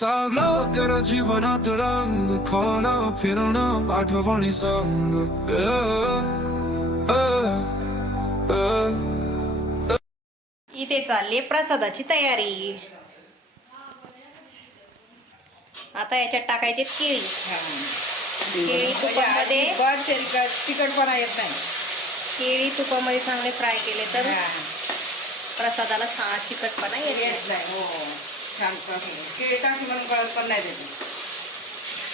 सागलो कर जीवनात रंग खाणं फिरणं आठवणी संग. इथे चालली प्रसादाची तयारी. आता याच्यात टाकायचे केळी. केळी तुपामध्ये तिखटपणा येत नाही. केळी तुपामध्ये चांगले फ्राय केले तर हा. प्रसादाला छान येत येते नाही हो. छान प्रसाद केळी टाकली म्हणून कळत पण नाही त्याची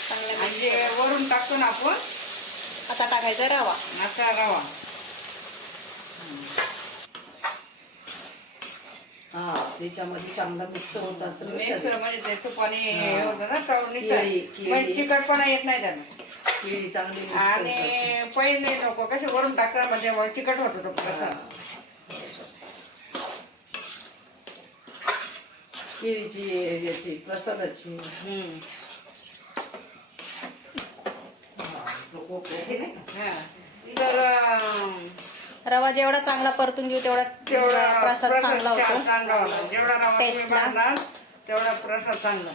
चांगलं आणि जे वरून टाकतो ना आपण आता टाकायचा रवा. असा रवा. हा त्याच्यामध्ये चांगला मिक्स होत असेल म्हणजे ते तुपाने. होतं ना तळून. केळी. म्हणजे येत नाही त्याला. केळी चांगली आणि. पहिले लोक कसे वरून टाकतात म्हणजे तिखट होत तो प्रसाद. केळीची याची प्रसादाची हम्म. हे? हा. तर अं, रवा जेवढा चांगला परतून घेऊ तेवढा तेवढा प्रसाद चांगला होतो चांगला होतो जेवढा रवा तुम्ही Taste ला. बांधणार तेवढा प्रसाद चांगला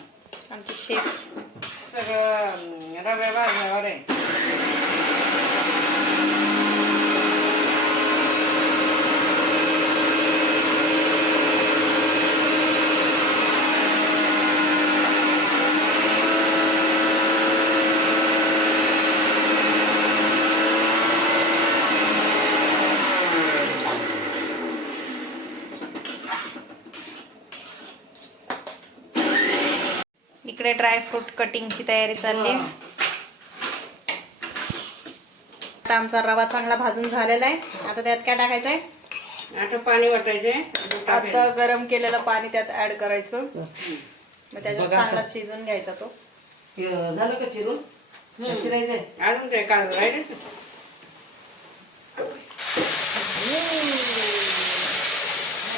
आमची शेफ सगळं अं, रव्या भाजण्यावर आहे इकडे ड्रायफ्रूट कटिंगची तयारी चालली. आता आमचा रवा चांगला भाजून झालेला आहे. आता त्यात काय टाकायचं आहे आता पाणी वाटायचे आता गरम केलेलं पाणी त्यात ऍड करायचं. मग त्याच्यात चांगला शिजून घ्यायचा तो. झालं का चिरून? अजून राहिले?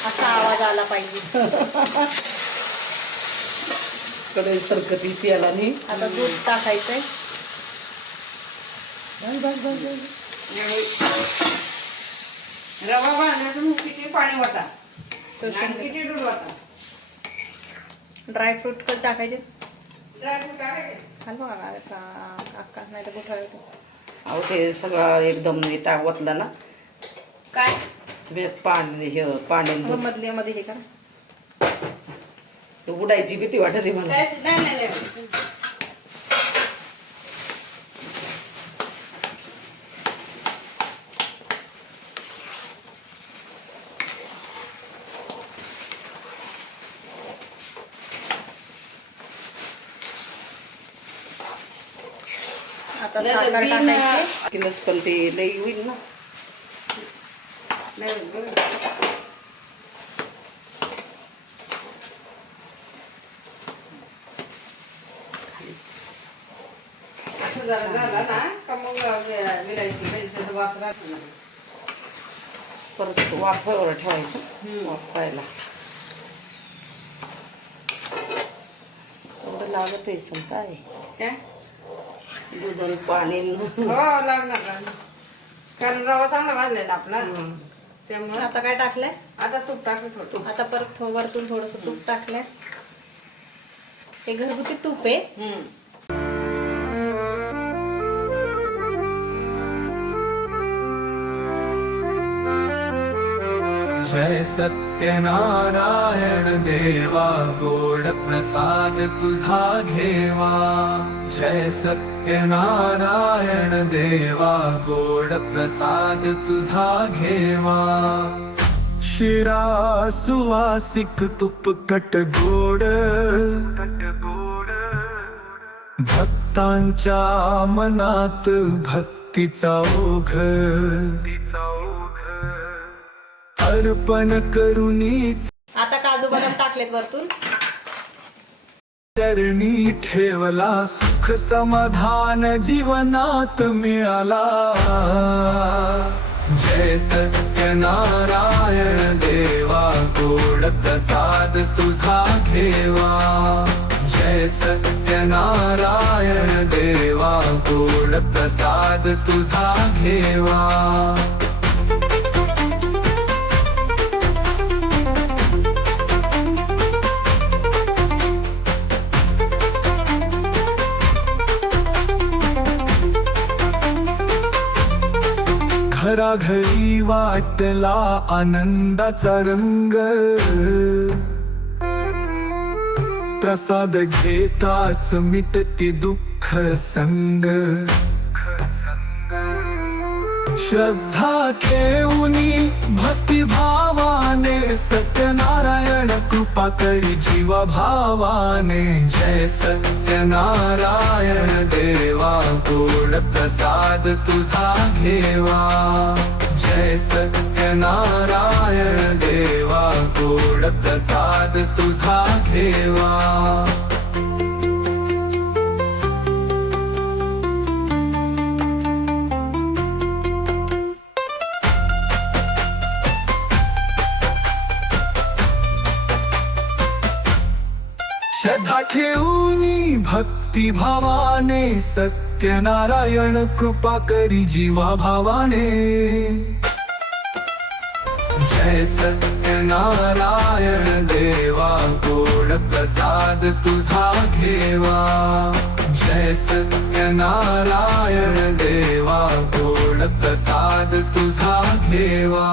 असा आवाज आला पाहिजे. कडे सरकती त्याला नी आता दूध टाकायचंय. रवा बांधण्यातून किती पाणी वाटा शोषून आणि किती दूध वाटा ड्रायफ्रूट कधी टाकायचे? ड्रायफ्रूट टाकायचे. खाल बघा का- का- अक्का नाही तर कुठं अहो ते सगळं एकदम हे टाक ना. काय? तुम्ही पाणी हे पाणी मधल्या मध्ये हे करा. उडायची भीती वाटते मला. नाही नाही नाही, नाही आता साखर बिन- टाकायची. किलच पण ते लई होईल ना. जरा झालं ना का मग वि- विलायची त्याचं वास राहत नाही. परत वाफावर ठेवायचं हम्म. वाफायला एवढं लागत आहे सं काय काय दूध आणि पाणी न. हो लागणार. कारण रवा चांगला भाजलेला आपला. त्यामुळे आता काय टाकलंय आता तूप टाकू थोडं आता परत थो- वरतून थोडस तूप टाकलंय हे घरगुती तूप आहे जय सत्यनारायण देवा गोड प्रसाद तुझा घेवा. जय सत्यनारायण देवा गोड प्रसाद तुझा घेवा. शिरा सुवासिक तुप कट गोड भक्तांच्या मनात भक्तीचा ओघ. अर्पण करुनीच आता काजू बदाम टाकलेत वरतून. चरणी ठेवला सुख समाधान जीवनात मिळाला. जय सत्यनारायण देवा गोड प्रसाद तुझा घेवा. जय सत्यनारायण देवा गोड प्रसाद तुझा घेवा. घराघरी वाटला आनंदाचा रंग. प्रसाद घेताच मिटते दुःख संग. श्रद्धा ठेवूनी भक्तिभावाने सत्यनारायण कृपा करी जीवा भावाने जय सत्यनारायण देवा गोड प्रसाद तुझा घेवा. जय सत्यनारायण देवा गोड प्रसाद तुझा घेवा. श्रद्धा ठेवूनी भक्ती भावाने सत्यनारायण कृपा करी जीवा भावाने। जय सत्यनारायण देवा गोड प्रसाद तुझा घेवा। जय सत्यनारायण देवा गोड प्रसाद तुझा घेवा।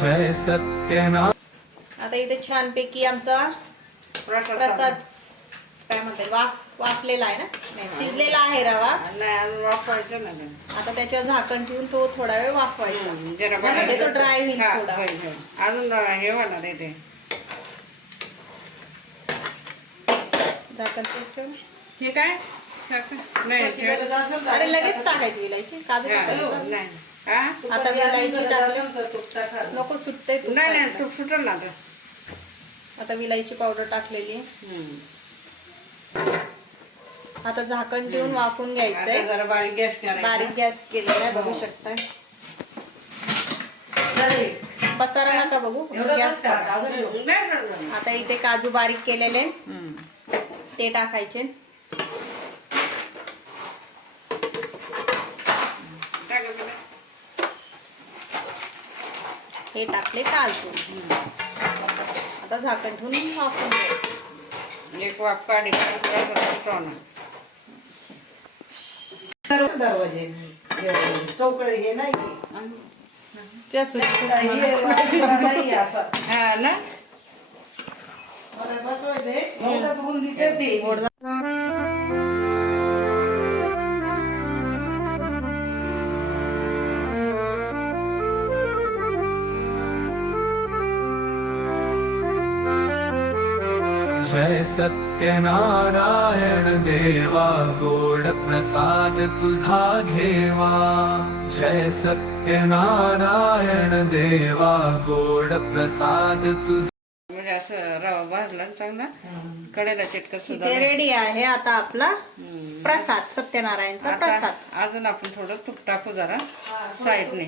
जय सत्यना आता इथे छानपैकी आमचा प्रसाद काय म्हणतात वाफ वाफलेला आहे ना शिजलेला आहे रवा नाही अजून वापरायचं ना ते. आता त्याच्यावर झाकण ठेवून तो थोडा वेळ वाफवायचा जरा म्हणजे तो ड्राय होईल थोडा. अजून जरा हे होणार आहे ते झाकण तेच ठेव. हे काय साखर? नाही. अरे लगेच टाकायची विलायची काजू हा, टाकायची नाही? आता विलायची टाकली नको सुटते तूप नाही नाही. तूप सुटल ना आता. आता विलायची पावडर टाकलेली. आता झाकण ठेवून वाफून घ्यायचंय. जरा बारीक गॅस. बारीक गॅस केलेला आहे बघू शकताय. पसारा नका बघू गॅस. आता इथे काजू बारीक केलेले. ते टाकायचे टाका बरं. हे टाकले काजू. आता झाकण ठेवून वाफून घ्यायचं एक वाफ काढी दरवाजे चौकडी हे नाही. हे हा ना? जय सत्यनारायण देवा गोड प्रसाद तुझा घेवा. जय सत्यनारायण देवा गोड प्रसाद तुझा म्हणजे असं रवा भाजला ना चांगला कडेला चिटकत सुद्धा इथे नाही. रेडी आहे आता आपला. प्रसाद सत्यनारायणचा आता प्रसाद. अजून आपण थोडं तूप टाकू जरा साईडने.